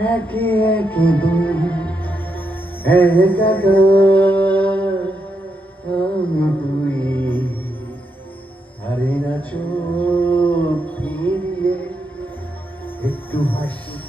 একে একে দুই একাকার আমি তুই। আরে না চোখ ফিরিয়ে একটু হাসি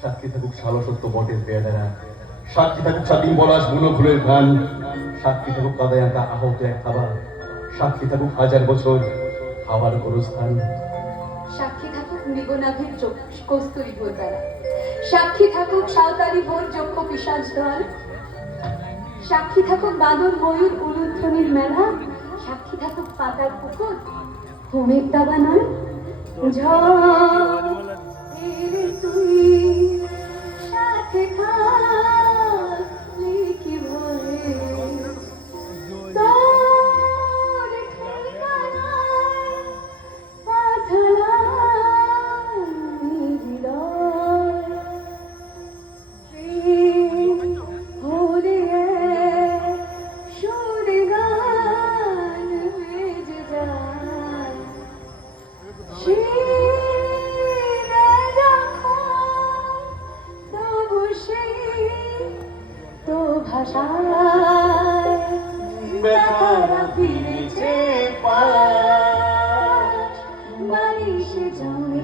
সাক্ষী থাকুক সালো সত্য বটের বেড়ারা সাক্ষী থাকুক স্বাধীন বলাস, বুনো ফুলের গান সাক্ষী থাকুক কাদায় আঁকা আহত এক খাবার। সাক্ষী থাকুক হাজার বছর খাবার গোরস্থান। সাক্ষী থাকুক মৃগনাভের কস্তুরী সাক্ষী থাকুক সাঁওতালি ভোর যক্ষ পিসাজ দল সাক্ষী থাকুক বাদর ময়ূর উলুধ্বনির মেলা। সাক্ষী থাকুক পাতার পুকুর, হোমের দাবা নয় ঝড় তুই থেকে ভাষায় ব্যথারা ফিরেছে পাশ বালিশে জমে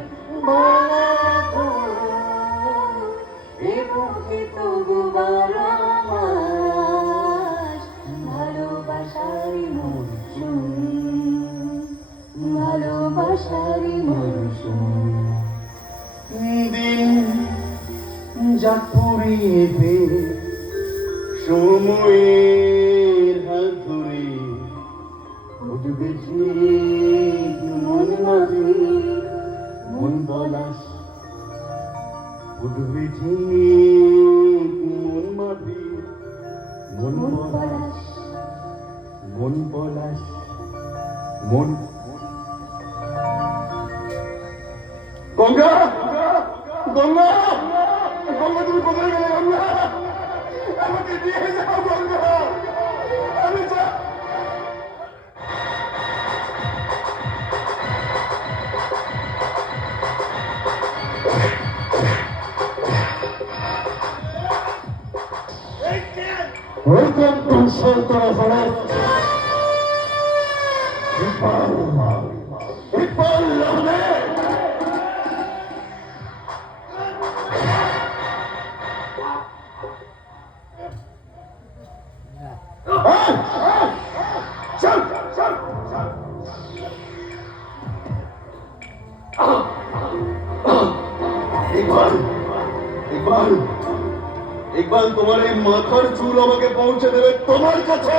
এ বুকে তবু বারো ভালোবাসারি মরশুম। ভালোবাসারি দিন যা পুরিয়ে সময়ের হাত ধরে ঠিক মন মাঝে মন বলাস। ঠিক মন মাঝে মন মন বলাস। মন পলাশ মন গঙ্গা! গঙ্গা! গঙ্গা! তুমি কোথায় গেলে Ganga? Welcome to Sultan. Iqbal Iqbal Ahmed চল চল ইকবাল ইকবাল ইকবাল তোমার এই মাথার চুল আমাকে পৌঁছে দেবে তোমার কাছে।